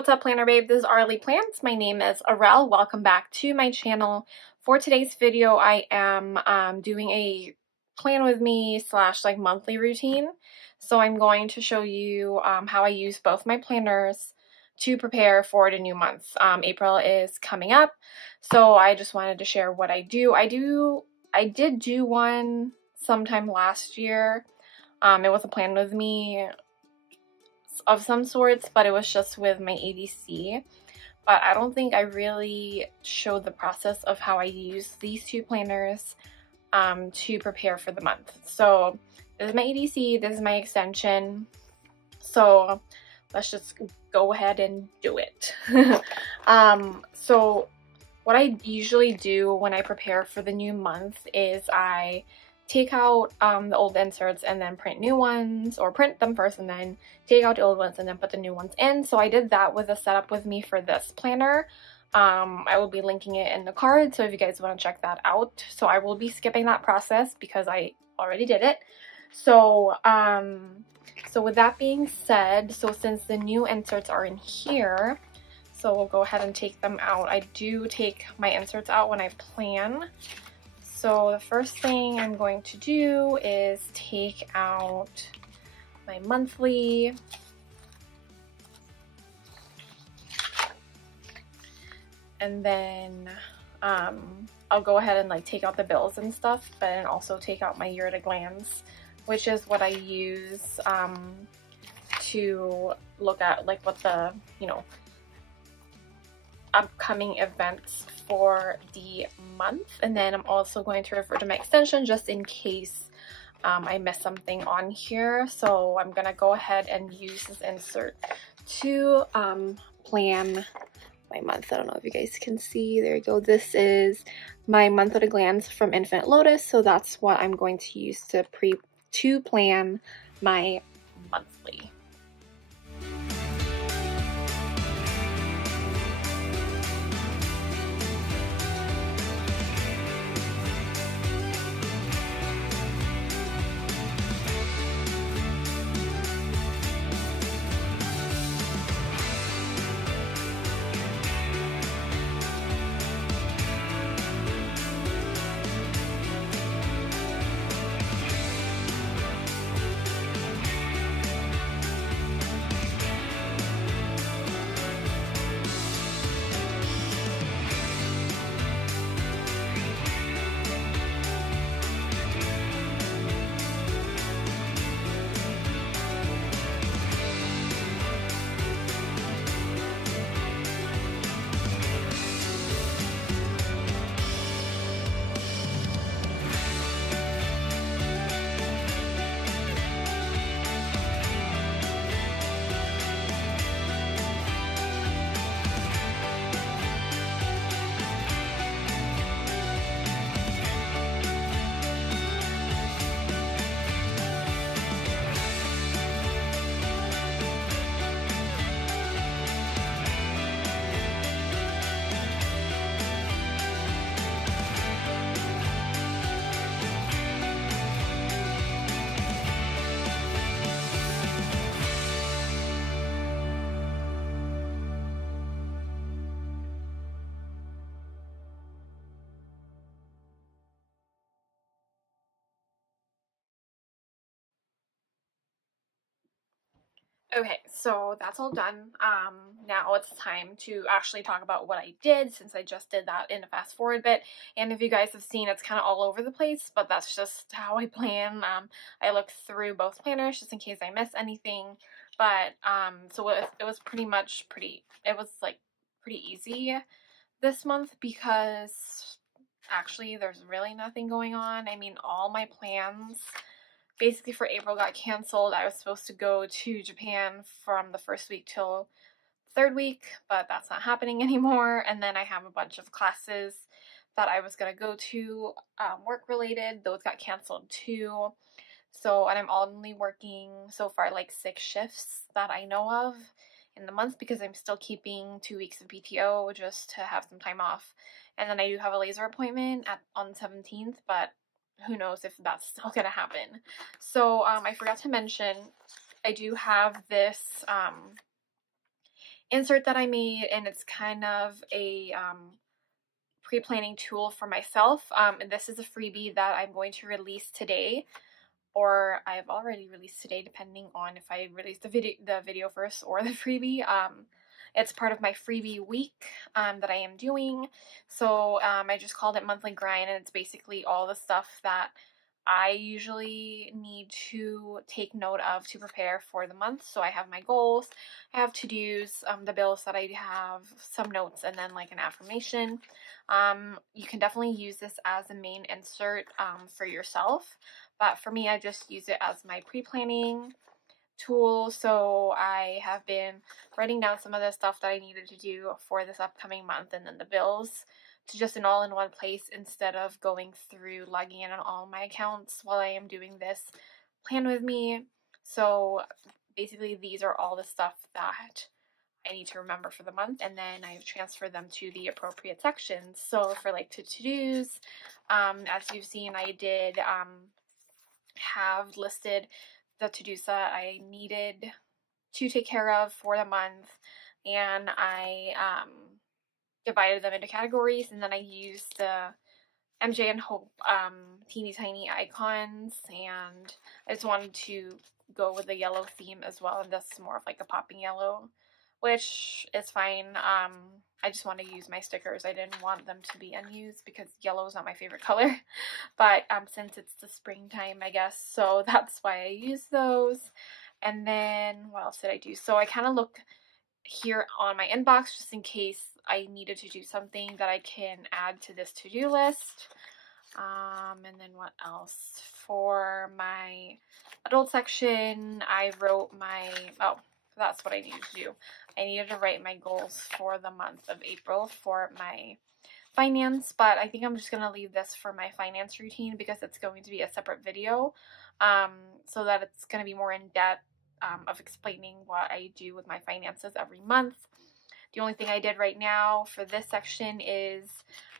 What's up, Planner Babe? This is Arlie Plants. My name is Arel. Welcome back to my channel. For today's video, I am doing a plan with me / like monthly routine. So I'm going to show you how I use both my planners to prepare for the new month. April is coming up, so I just wanted to share what I do. I did do one sometime last year. It was a plan with me of some sorts, but it was just with my ADC. But I don't think I really showed the process of how I use these two planners to prepare for the month. So this is my ADC, this is my extension. So let's just go ahead and do it. So what I usually do when I prepare for the new month is I take out the old inserts and then print new ones, or print them first and then take out the old ones and then put the new ones in. So I did that with a setup with me for this planner. I will be linking it in the card, so if you guys want to check that out. So I will be skipping that process because I already did it. So so with that being said, so since the new inserts are in here, so we'll go ahead and take them out. I do take my inserts out when I plan. So the first thing I'm going to do is take out my monthly. And then I'll go ahead and like take out the bills and stuff, but then also take out my year at a glance, which is what I use to look at like what the, you know, upcoming events for the month. And then I'm also going to refer to my extension just in case I miss something on here. So I'm gonna go ahead and use this insert to plan my month. I don't know if you guys can see. There you go. This is my month at a glance from Infinite Lotus. So that's what I'm going to use to plan my monthly. Okay, so that's all done. Now it's time to actually talk about what I did, since I just did that in a fast forward bit. And if you guys have seen, it's kind of all over the place, but that's just how I plan. I look through both planners just in case I miss anything. But so it was pretty easy this month because actually there's really nothing going on. I mean, all my plans basically for April got canceled. I was supposed to go to Japan from the first week till third week, but that's not happening anymore. And then I have a bunch of classes that I was going to go to, work related. Those got canceled too. So, and I'm only working so far like 6 shifts that I know of in the month because I'm still keeping 2 weeks of PTO just to have some time off. And then I do have a laser appointment on the 17th, but who knows if that's still gonna happen. So I forgot to mention, I do have this insert that I made, and it's kind of a pre-planning tool for myself. And this is a freebie that I'm going to release today, or I've already released today, depending on if I release the video first or the freebie. It's part of my freebie week that I am doing. So I just called it Monthly Grind, and it's basically all the stuff that I usually need to take note of to prepare for the month. So I have my goals, I have to-dos, the bills that I have, some notes, and then like an affirmation. You can definitely use this as a main insert for yourself, but for me, I just use it as my pre-planning tool. So I have been writing down some of the stuff that I needed to do for this upcoming month, and then the bills to just an all-in-one place instead of going through logging in on all my accounts while I am doing this plan with me. So basically these are all the stuff that I need to remember for the month, and then I transfer them to the appropriate sections. So for like to-dos, as you've seen, I did have listed the to-dos that I needed to take care of for the month, and I divided them into categories, and then I used the MJ and Hope teeny tiny icons, and I just wanted to go with the yellow theme as well, and this is more of like a popping yellow, which is fine. I just want to use my stickers. I didn't want them to be unused because yellow is not my favorite color, but since it's the springtime, I guess, so that's why I use those. And then what else did I do? So I kind of look here on my inbox just in case I needed to do something that I can add to this to-do list. And then what else? For my adult section, I wrote my, oh, that's what I needed to do. I needed to write my goals for the month of April for my finance, but I think I'm just going to leave this for my finance routine because it's going to be a separate video, so that it's going to be more in depth of explaining what I do with my finances every month. The only thing I did right now for this section is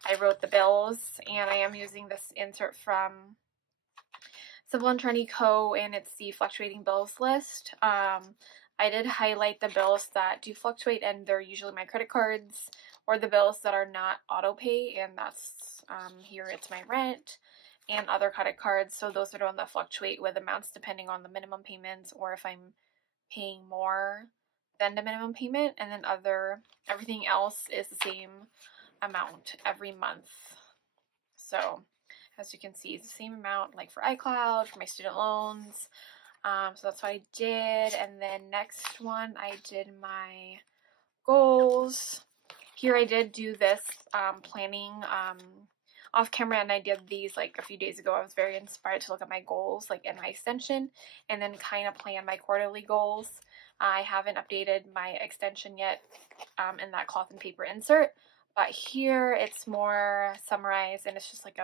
I wrote the bills, and I am using this insert from Simple and Trendy Co., and it's the fluctuating bills list. I did highlight the bills that do fluctuate, and they're usually my credit cards or the bills that are not auto pay, and that's here it's my rent and other credit cards. So those are the ones that fluctuate with amounts depending on the minimum payments, or if I'm paying more than the minimum payment, and then everything else is the same amount every month. So as you can see, it's the same amount like for iCloud, for my student loans. So that's what I did. And then next one, I did my goals. Here I did do this planning off camera, and I did these like a few days ago. I was very inspired to look at my goals like in my extension and then kind of plan my quarterly goals. I haven't updated my extension yet in that cloth and paper insert, but here it's more summarized, and it's just like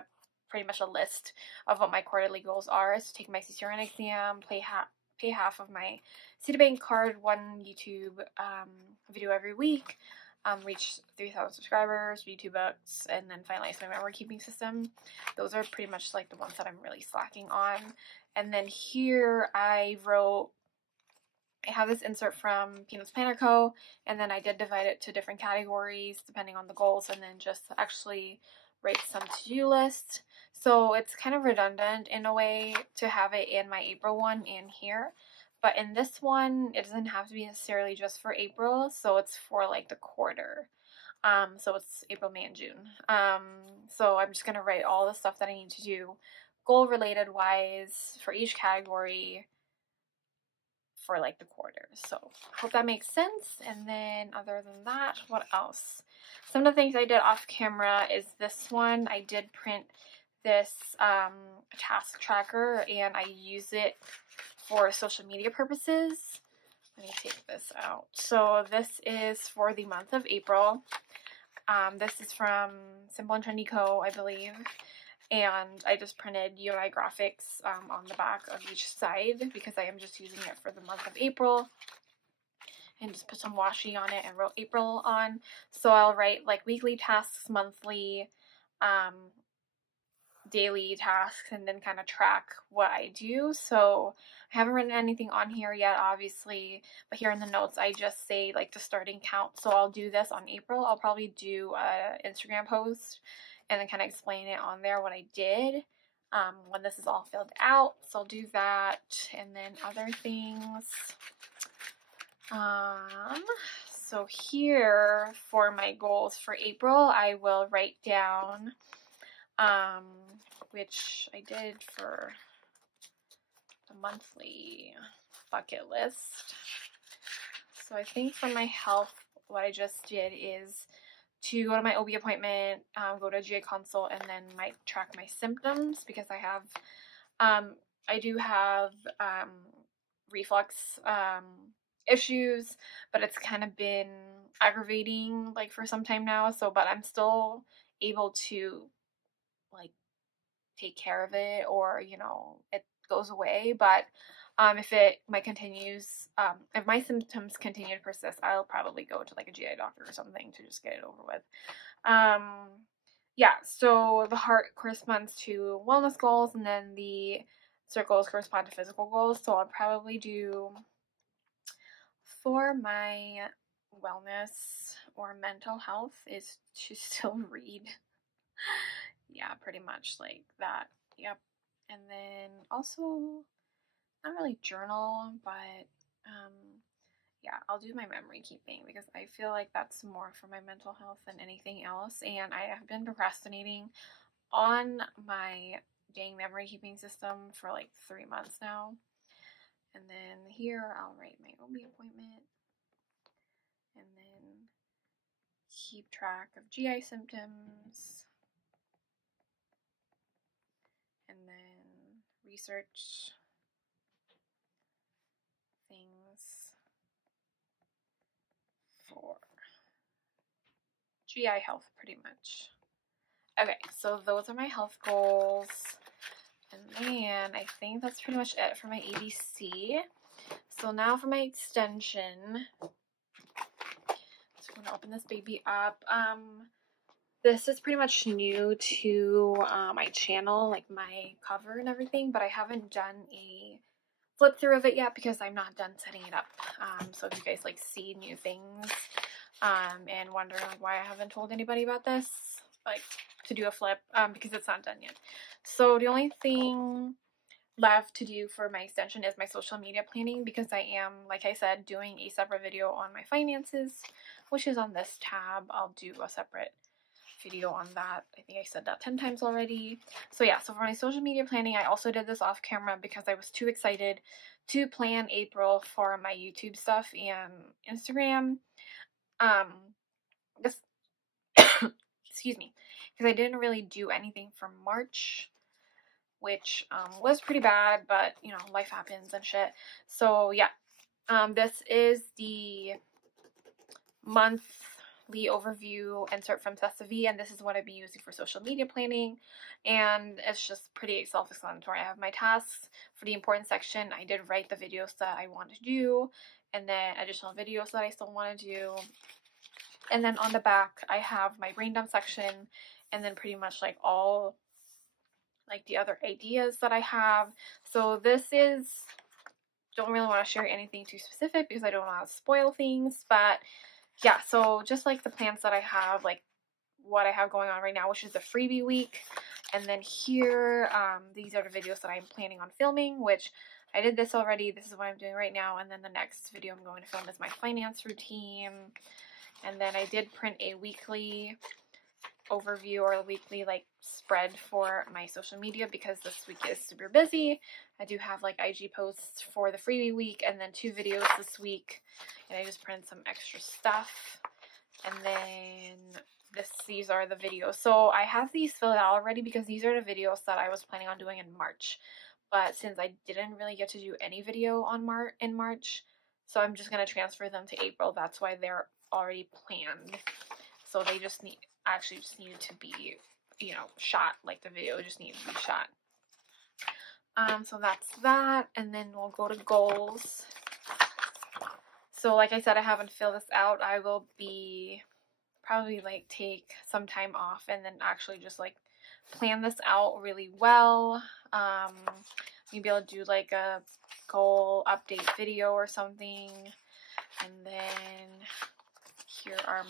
pretty much a list of what my quarterly goals are. So take my CCRN exam, pay half of my Citibank card, one YouTube video every week, reach 3,000 subscribers, read 2 books, and then finalize my memory keeping system. Those are pretty much like the ones that I'm really slacking on. And then here I have this insert from Peanuts Planner Co., and then I did divide it to different categories depending on the goals, and then just actually write some to-do lists. So it's kind of redundant in a way to have it in my April one and here. But in this one, it doesn't have to be necessarily just for April, so it's for like the quarter. So it's April, May, and June. So I'm just going to write all the stuff that I need to do goal-related wise for each category for like the quarter. So hope that makes sense. And then other than that, what else? Some of the things I did off camera is this one. I did print this task tracker, and I use it for social media purposes. Let me take this out. So this is for the month of April. This is from Simple and Trendy Co., I believe. And I just printed UI graphics on the back of each side because I am just using it for the month of April. And just put some washi on it and wrote April on. So I'll write like weekly tasks, monthly, daily tasks and then kind of track what I do. So I haven't written anything on here yet, obviously, but here in the notes I just say like the starting count. So I'll do this on April. I'll probably do a Instagram post and then kind of explain it on there what I did when this is all filled out. So I'll do that, and then other things. So here for my goals for April, I will write down, which I did for the monthly bucket list. So I think for my health, what I just did is to go to my OB appointment, go to a GI consult, and then track my symptoms, because I do have reflux issues, but it's kind of been aggravating like for some time now. So, but I'm still able to like take care of it, or you know, it goes away. But if my symptoms continue to persist, I'll probably go to like a GI doctor or something to just get it over with. Yeah, so the heart corresponds to wellness goals, and then the circles correspond to physical goals. So I'll probably do, for my wellness or mental health, is to still read. Yeah, pretty much like that. Yep. And then also, not really journal, but yeah, I'll do my memory keeping, because I feel like that's more for my mental health than anything else. And I have been procrastinating on my dang memory keeping system for like 3 months now. And then here I'll write my OB appointment, and then keep track of GI symptoms, and then research things for GI health, pretty much. Okay, so those are my health goals. And then I think that's pretty much it for my ABC. So now for my extension. So I'm gonna open this baby up. This is pretty much new to my channel, like my cover and everything, but I haven't done a flip through of it yet because I'm not done setting it up. So if you guys like see new things and wondering like why I haven't told anybody about this, like to do a flip, because it's not done yet. So the only thing left to do for my extension is my social media planning, because I am, like I said, doing a separate video on my finances, which is on this tab. I'll do a separate video on that. I think I said that 10 times already. So yeah, so for my social media planning, I also did this off camera because I was too excited to plan April for my YouTube stuff and Instagram. Excuse me, because I didn't really do anything for March, which was pretty bad, but you know, life happens and shit. So yeah, this is the monthly overview insert from Tessa V, and this is what I've been using for social media planning, and it's just pretty self-explanatory. I have my tasks for the important section. I did write the videos that I want to do, and then additional videos that I still want to do. And then on the back, I have my brain dump section, and then pretty much like all like the other ideas that I have. So this is, don't really want to share anything too specific because I don't want to spoil things, but yeah, so just like the plans that I have, like what I have going on right now, which is the freebie week. And then here, these are the videos that I'm planning on filming, which I did this already. This is what I'm doing right now. And then the next video I'm going to film is my finance routine. And then I did print a weekly overview or a weekly like spread for my social media because this week is super busy. I do have like IG posts for the freebie week and then 2 videos this week, and I just printed some extra stuff. And then these are the videos. So I have these filled out already because these are the videos that I was planning on doing in March, but since I didn't really get to do any video in March, so I'm just going to transfer them to April. That's why they're already planned. So they just needed to be, you know, shot. Like the video just needed to be shot. So that's that. And then we'll go to goals. So like I said, I haven't filled this out. I will be probably like take some time off and then actually just like plan this out really well. Maybe I'll do like a goal update video or something. And then here are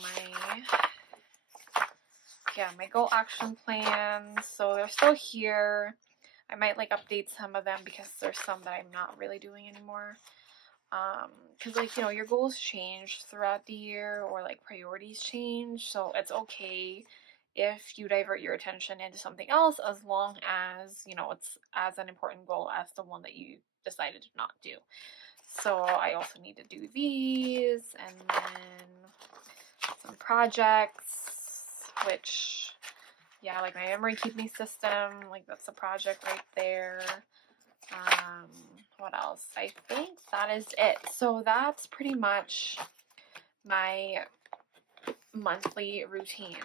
my goal action plans. So they're still here. I might like update some of them because there's some that I'm not really doing anymore. Because like, you know, your goals change throughout the year, or like priorities change. So it's okay if you divert your attention into something else, as long as, you know, it's as an important goal as the one that you decided to not do. So I also need to do these, and then some projects, which, yeah, like my memory keeping system, like that's a project right there. What else? I think that is it. So that's pretty much my monthly routine.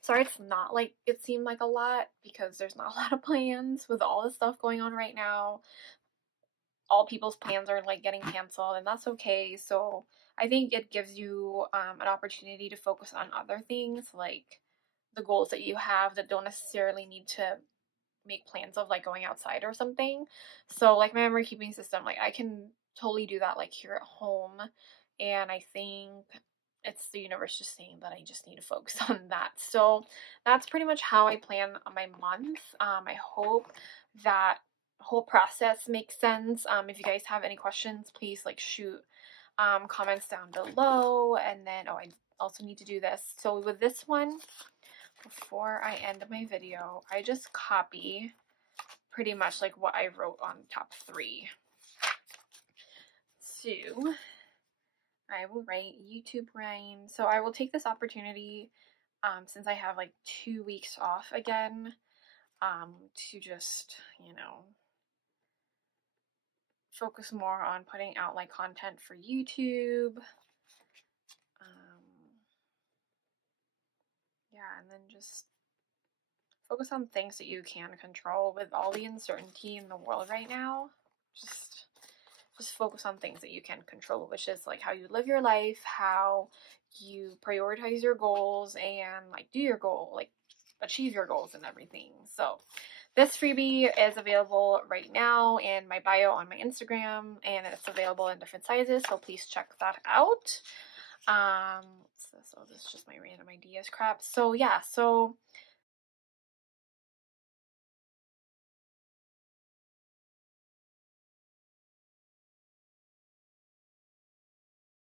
Sorry, it's not like it seemed like a lot, because there's not a lot of plans with all the stuff going on right now. All people's plans are like getting canceled, and that's okay. So I think it gives you an opportunity to focus on other things, like the goals that you have that don't necessarily need to make plans of like going outside or something. So like my memory keeping system, like I can totally do that like here at home, and I think it's the universe just saying that I just need to focus on that. So that's pretty much how I plan my month. I hope that whole process makes sense. If you guys have any questions, please like shoot comments down below. And then I also need to do this. So with this one, before I end my video, I just copy pretty much like what I wrote on top 3. So I will write YouTube grind. So I will take this opportunity, since I have like 2 weeks off again, to just, you know, focus more on putting out like content for YouTube. Yeah, and then just focus on things that you can control. With all the uncertainty in the world right now, just focus on things that you can control, which is like how you live your life, how you prioritize your goals, and like do your goal, like achieve your goals and everything. So this freebie is available right now in my bio on my Instagram, and it's available in different sizes, so please check that out. So this is just my random ideas crap. So yeah, so